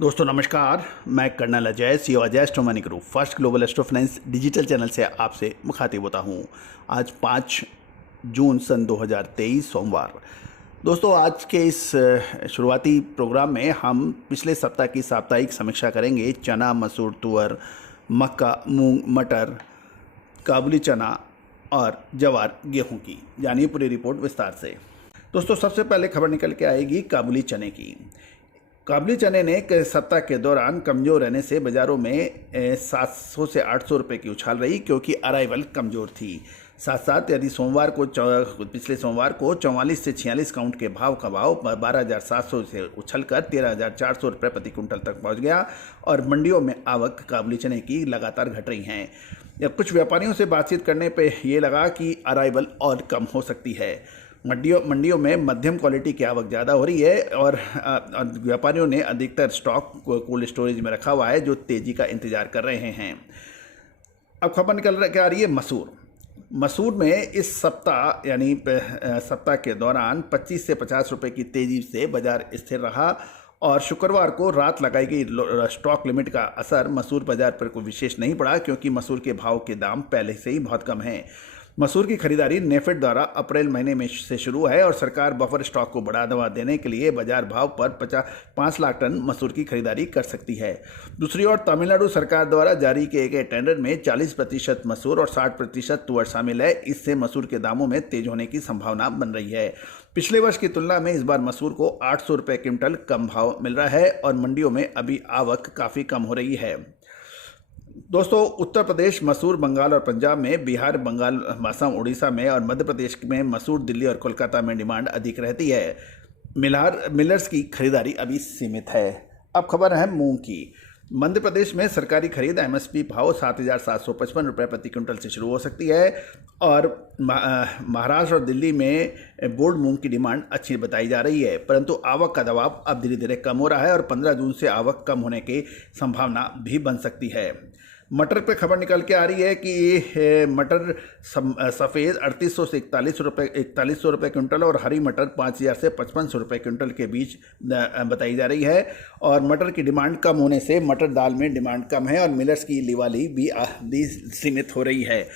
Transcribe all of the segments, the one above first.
दोस्तों नमस्कार, मैं colonel Ajay CO Ajay astro money group first global astro finance digital channel से आपसे मुखातिब होता हूं। आज 5 जून सन 2023 सोमवार। दोस्तों आज के इस शुरुआती प्रोग्राम में हम पिछले सप्ताह की साप्ताहिक समीक्षा करेंगे। चना, मसूर, तुअर, मक्का, मूंग, मटर, काबुली चना और जवार गेहूं की। जानिए पूरी रिपोर्ट विस्तार से। दोस्तों सबसे पहले खबर निकल के आएगी काबुली चने की। काबुली चने ने सप्ताह के दौरान कमज़ोर रहने से बाज़ारों में 700 से 800 रुपये की उछाल रही, क्योंकि अराइवल कमज़ोर थी। साथ साथ यदि पिछले सोमवार को 44 से 46 काउंट के भाव का भाव 12,700 से उछलकर 13,400 रुपये प्रति कुंटल तक पहुंच गया और मंडियों में आवक काबुली चने की लगातार घट रही हैं। कुछ व्यापारियों से बातचीत करने पर यह लगा कि अराइवल और कम हो सकती है। मंडियों में मध्यम क्वालिटी की आवक ज़्यादा हो रही है और व्यापारियों ने अधिकतर स्टॉक कोल्ड स्टोरेज में रखा हुआ है, जो तेज़ी का इंतजार कर रहे हैं। अब खबर निकल के आ रही है मसूर में इस सप्ताह यानी सप्ताह के दौरान 25 से 50 रुपये की तेज़ी से बाजार स्थिर रहा और शुक्रवार को रात लगाई गई स्टॉक लिमिट का असर मसूर बाजार पर कोई विशेष नहीं पड़ा, क्योंकि मसूर के भाव के दाम पहले से ही बहुत कम हैं। मसूर की खरीदारी नेफेड द्वारा अप्रैल महीने में से शुरू है और सरकार बफर स्टॉक को बढ़ावा देने के लिए बाजार भाव पर 5 लाख टन मसूर की खरीदारी कर सकती है। दूसरी ओर तमिलनाडु सरकार द्वारा जारी किए गए टेंडर में 40% मसूर और 60% तुअर शामिल है। इससे मसूर के दामों में तेज होने की संभावना बन रही है। पिछले वर्ष की तुलना में इस बार मसूर को 800 रुपये क्विंटल कम भाव मिल रहा है और मंडियों में अभी आवक काफ़ी कम हो रही है। दोस्तों उत्तर प्रदेश मसूर, बंगाल और पंजाब में, बिहार, बंगाल, असम, उड़ीसा में और मध्य प्रदेश में मसूर, दिल्ली और कोलकाता में डिमांड अधिक रहती है। मिलर्स की खरीदारी अभी सीमित है। अब खबर है मूंग की। मध्य प्रदेश में सरकारी खरीद एमएसपी भाव 7,755 रुपये प्रति क्विंटल से शुरू हो सकती है और महाराष्ट्र और दिल्ली में बोर्ड मूंग की डिमांड अच्छी बताई जा रही है, परंतु आवक का दबाव अब धीरे धीरे कम हो रहा है और 15 जून से आवक कम होने की संभावना भी बन सकती है। मटर पे खबर निकल के आ रही है कि मटर सफ़ेद 3800 से 4100 रुपये क्विंटल और हरी मटर 5000 से 5500 रुपये क्विंटल के बीच बताई जा रही है और मटर की डिमांड कम होने से मटर दाल में डिमांड कम है और मिलर्स की लिवाली भी सीमित हो रही है।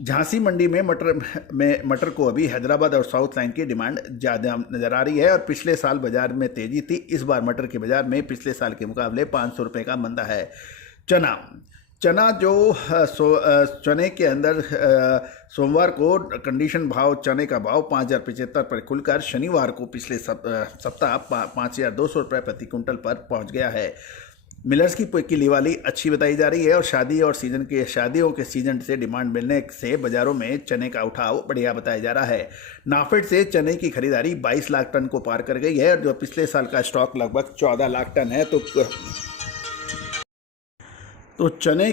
झांसी मंडी में मटर को अभी हैदराबाद और साउथ लाइन की डिमांड ज़्यादा नज़र आ रही है और पिछले साल बाजार में तेज़ी थी। इस बार मटर के बाज़ार में पिछले साल के मुकाबले 500 रुपये का मंदा है। चना जो चने के अंदर सोमवार को कंडीशन भाव चने का भाव 5,075 पर खुलकर शनिवार को पिछले सप्ताह 5,200 रुपये प्रति कुंटल पर पहुंच गया है। मिलर्स की लिवाली अच्छी बताई जा रही है और शादियों के सीजन से डिमांड मिलने से बाजारों में चने का उठाव बढ़िया बताया जा रहा है। नाफेड से चने की खरीदारी 22 लाख टन को पार कर गई है और जो पिछले साल का स्टॉक लगभग 14 लाख टन है। तो चने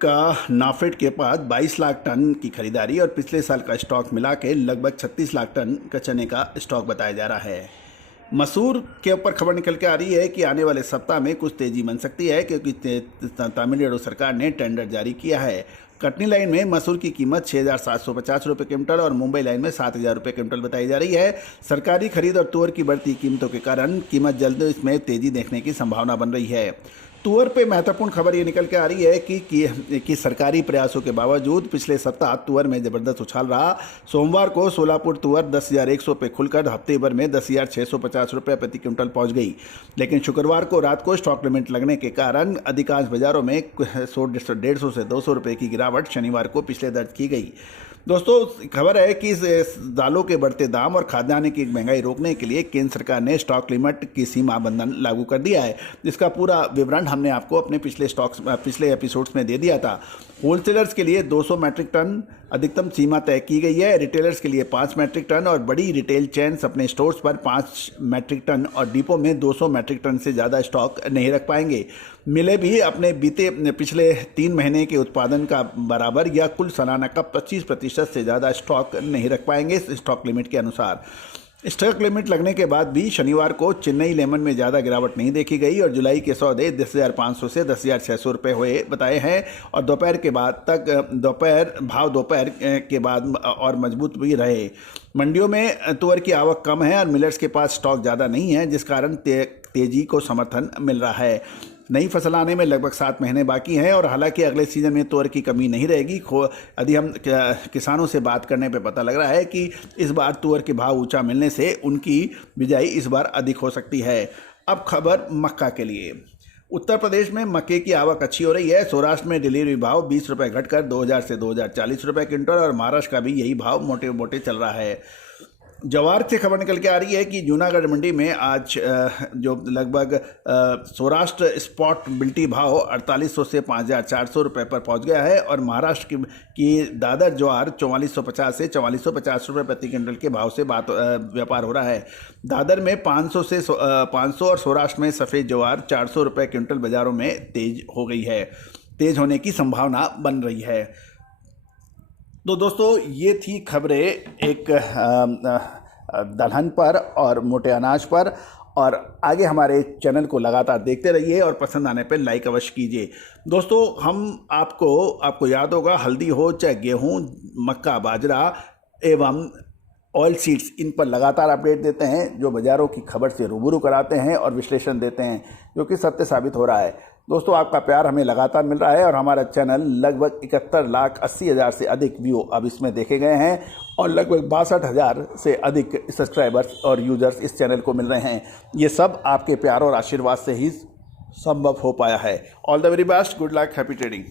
का नाफेड के पास 22 लाख टन की खरीदारी और पिछले साल का स्टॉक मिला के लगभग 36 लाख टन का चने का स्टॉक बताया जा रहा है। मसूर के ऊपर खबर निकल के आ रही है कि आने वाले सप्ताह में कुछ तेज़ी बन सकती है, क्योंकि तमिलनाडु सरकार ने टेंडर जारी किया है। कटनी लाइन में मसूर की कीमत 6,750 रुपये क्विंटल और मुंबई लाइन में 7,000 रुपये क्विंटल बताई जा रही है। सरकारी खरीद और तुअर की बढ़ती कीमतों के कारण कीमत जल्द इसमें तेज़ी देखने की संभावना बन रही है। तुअर पे महत्वपूर्ण खबर ये निकल के आ रही है कि सरकारी प्रयासों के बावजूद पिछले सप्ताह तुअर में ज़बरदस्त उछाल रहा। सोमवार को सोलापुर तुअर 10,100 पे खुलकर हफ्ते भर में 10,650 रुपये प्रति क्विंटल पहुंच गई, लेकिन शुक्रवार को रात को स्टॉक लिमिट लगने के कारण अधिकांश बाज़ारों में 150 से 200 रुपये की गिरावट शनिवार को पिछले दर्ज की गई। दोस्तों खबर है कि दालों के बढ़ते दाम और खाद्यान्न की महंगाई रोकने के लिए केंद्र सरकार ने स्टॉक लिमिट की सीमा बंधन लागू कर दिया है, जिसका पूरा विवरण हमने आपको अपने पिछले एपिसोड्स में दे दिया था। होलसेलर्स के लिए 200 मैट्रिक टन अधिकतम सीमा तय की गई है, रिटेलर्स के लिए 5 मैट्रिक टन और बड़ी रिटेल चेन्स अपने स्टोर्स पर 5 मैट्रिक टन और डिपो में 200 मैट्रिक टन से ज़्यादा स्टॉक नहीं रख पाएंगे। मिले भी अपने पिछले 3 महीने के उत्पादन का बराबर या कुल सालाना का 25% से ज़्यादा स्टॉक नहीं रख पाएंगे स्टॉक लिमिट के अनुसार। स्टॉक लिमिट लगने के बाद भी शनिवार को चेन्नई लेमन में ज़्यादा गिरावट नहीं देखी गई और जुलाई के सौदे 10,500 से 10,600 रुपये हुए बताए हैं और दोपहर के बाद और मजबूत भी रहे। मंडियों में तुअर की आवक कम है और मिलर्स के पास स्टॉक ज़्यादा नहीं है, जिस कारण तेजी को समर्थन मिल रहा है। नई फसल आने में लगभग 7 महीने बाकी हैं और हालांकि अगले सीजन में तुअर की कमी नहीं रहेगी। यदि हम किसानों से बात करने पे पता लग रहा है कि इस बार तुअर के भाव ऊंचा मिलने से उनकी बिजाई इस बार अधिक हो सकती है। अब खबर मक्का के लिए। उत्तर प्रदेश में मक्के की आवक अच्छी हो रही है। सौराष्ट्र में डिलीवरी भाव 20 रुपये घटकर 2000 से 2040 रुपये क्विंटल और महाराष्ट्र का भी यही भाव मोटे मोटे चल रहा है। जवार से खबर निकल के आ रही है कि जूनागढ़ मंडी में आज जो लगभग सौराष्ट्र स्पॉट बिल्टी भाव 4800 से 5400 रुपये पर पहुंच गया है और महाराष्ट्र की दादर ज्वार 4450 से 4450 रुपये प्रति क्विंटल के भाव से व्यापार हो रहा है। दादर में 500 और सौराष्ट्र में सफ़ेद ज्वार 400 रुपये क्विंटल बाज़ारों में तेज हो गई है, तेज होने की संभावना बन रही है। तो दोस्तों ये थी खबरें एक दलहन पर और मोटे अनाज पर। और आगे हमारे चैनल को लगातार देखते रहिए और पसंद आने पर लाइक अवश्य कीजिए। दोस्तों हम आपको याद होगा, हल्दी हो चाहे गेहूं, मक्का, बाजरा एवं ऑयल सीड्स, इन पर लगातार अपडेट देते हैं जो बाज़ारों की खबर से रूबरू कराते हैं और विश्लेषण देते हैं, जो कि सत्य साबित हो रहा है। दोस्तों आपका प्यार हमें लगातार मिल रहा है और हमारा चैनल लगभग 71,80,000 से अधिक व्यू अब इसमें देखे गए हैं और लगभग 62,000 से अधिक सब्सक्राइबर्स और यूजर्स इस चैनल को मिल रहे हैं। ये सब आपके प्यार और आशीर्वाद से ही संभव हो पाया है। All the very best, good luck, happy trading.